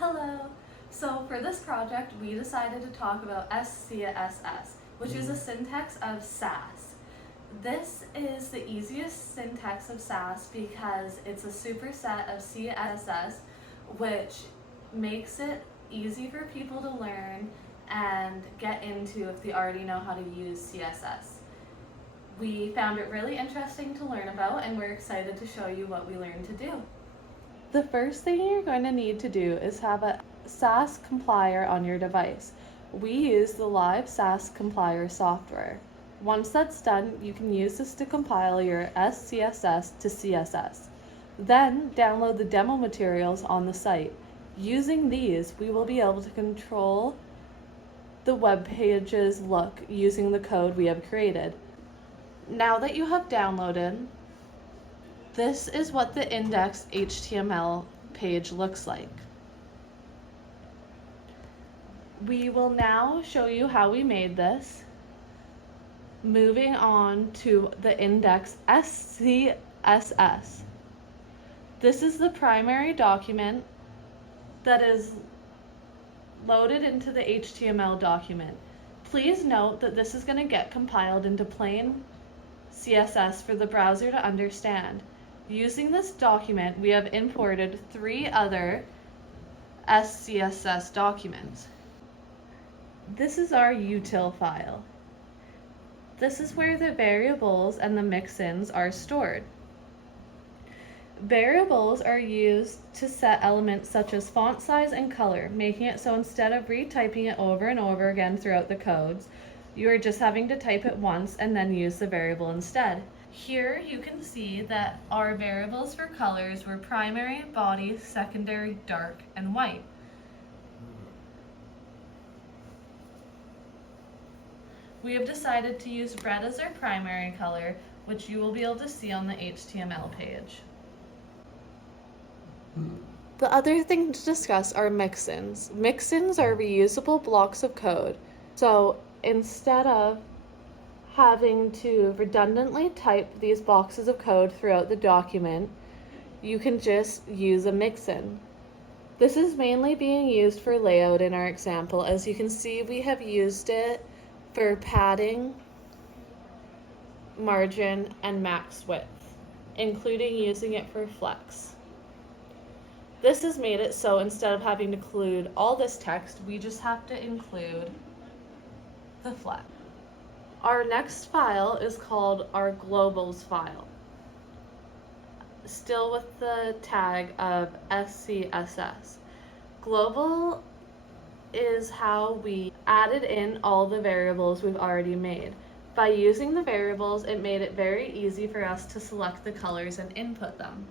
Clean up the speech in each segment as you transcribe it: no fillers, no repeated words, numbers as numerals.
Hello! So for this project, we decided to talk about scss, which is a syntax of Sass. This is the easiest syntax of Sass because it's a superset of CSS, which makes it easy for people to learn and get into if they already know how to use CSS. We found it really interesting to learn about, and we're excited to show you what we learned to do. The first thing you're going to need to do is have a Sass compiler on your device. We use the live Sass compiler software. Once that's done, you can use this to compile your scss to CSS. Then download the demo materials on the site. Using these, we will be able to control the web page's look using the code we have created. Now that you have downloaded, this is what the index HTML page looks like. We will now show you how we made this. Moving on to the index scss. This is the primary document that is loaded into the HTML document. Please note that this is going to get compiled into plain CSS for the browser to understand. Using this document, we have imported 3 other scss documents. This is our util file. This is where the variables and the mix-ins are stored. Variables are used to set elements such as font size and color, making it so instead of retyping it over and over again throughout the codes, you are just having to type it once and then use the variable instead. Here you can see that our variables for colors were primary, body, secondary, dark, and white. We have decided to use red as our primary color, which you will be able to see on the HTML page. The other thing to discuss are mix-ins. Mix-ins are reusable blocks of code. So instead of having to redundantly type these boxes of code throughout the document, you can just use a mix-in. This is mainly being used for layout in our example. As you can see, we have used it for padding, margin, and max width, including using it for flex. This has made it so instead of having to include all this text, we just have to include the flex. Our next file is called our globals file, still with the tag of scss. Global is how we added in all the variables we've already made. By using the variables, it made it very easy for us to select the colors and input them.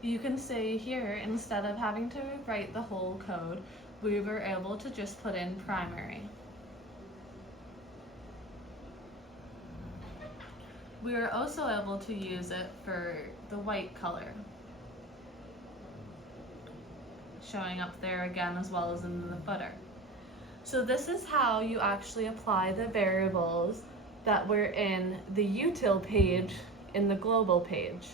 You can see here, instead of having to write the whole code, we were able to just put in primary. We were also able to use it for the white color, showing up there again as well as in the footer. So this is how you actually apply the variables that were in the util page in the global page.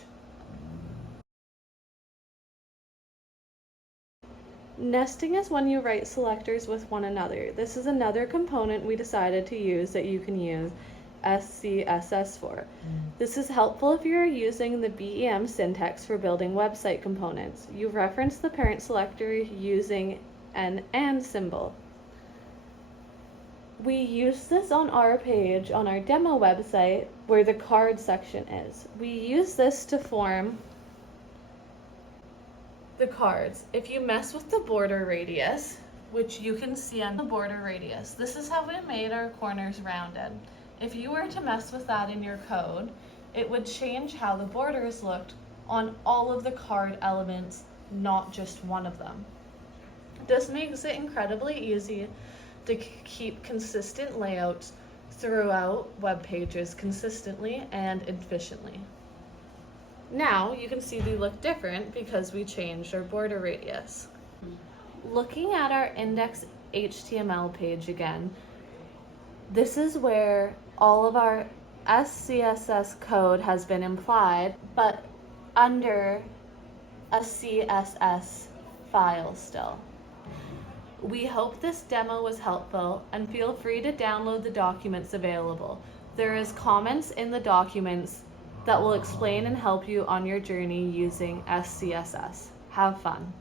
Nesting is when you write selectors with one another. This is another component we decided to use that you can use scss for. This is helpful if you're using the BEM syntax for building website components. You reference the parent selector using an AND symbol. We use this on our page on our demo website where the card section is. We use this to form the cards. If you mess with the border radius, which you can see on the border radius, this is how we made our corners rounded. If you were to mess with that in your code, it would change how the borders looked on all of the card elements, not just one of them. This makes it incredibly easy to keep consistent layouts throughout web pages consistently and efficiently. Now you can see they look different because we changed our border radius. Looking at our index HTML page again, this is where all of our SCSS code has been implied, but under a CSS file still. We hope this demo was helpful, and feel free to download the documents available. There is comments in the documents that will explain and help you on your journey using SCSS. Have fun.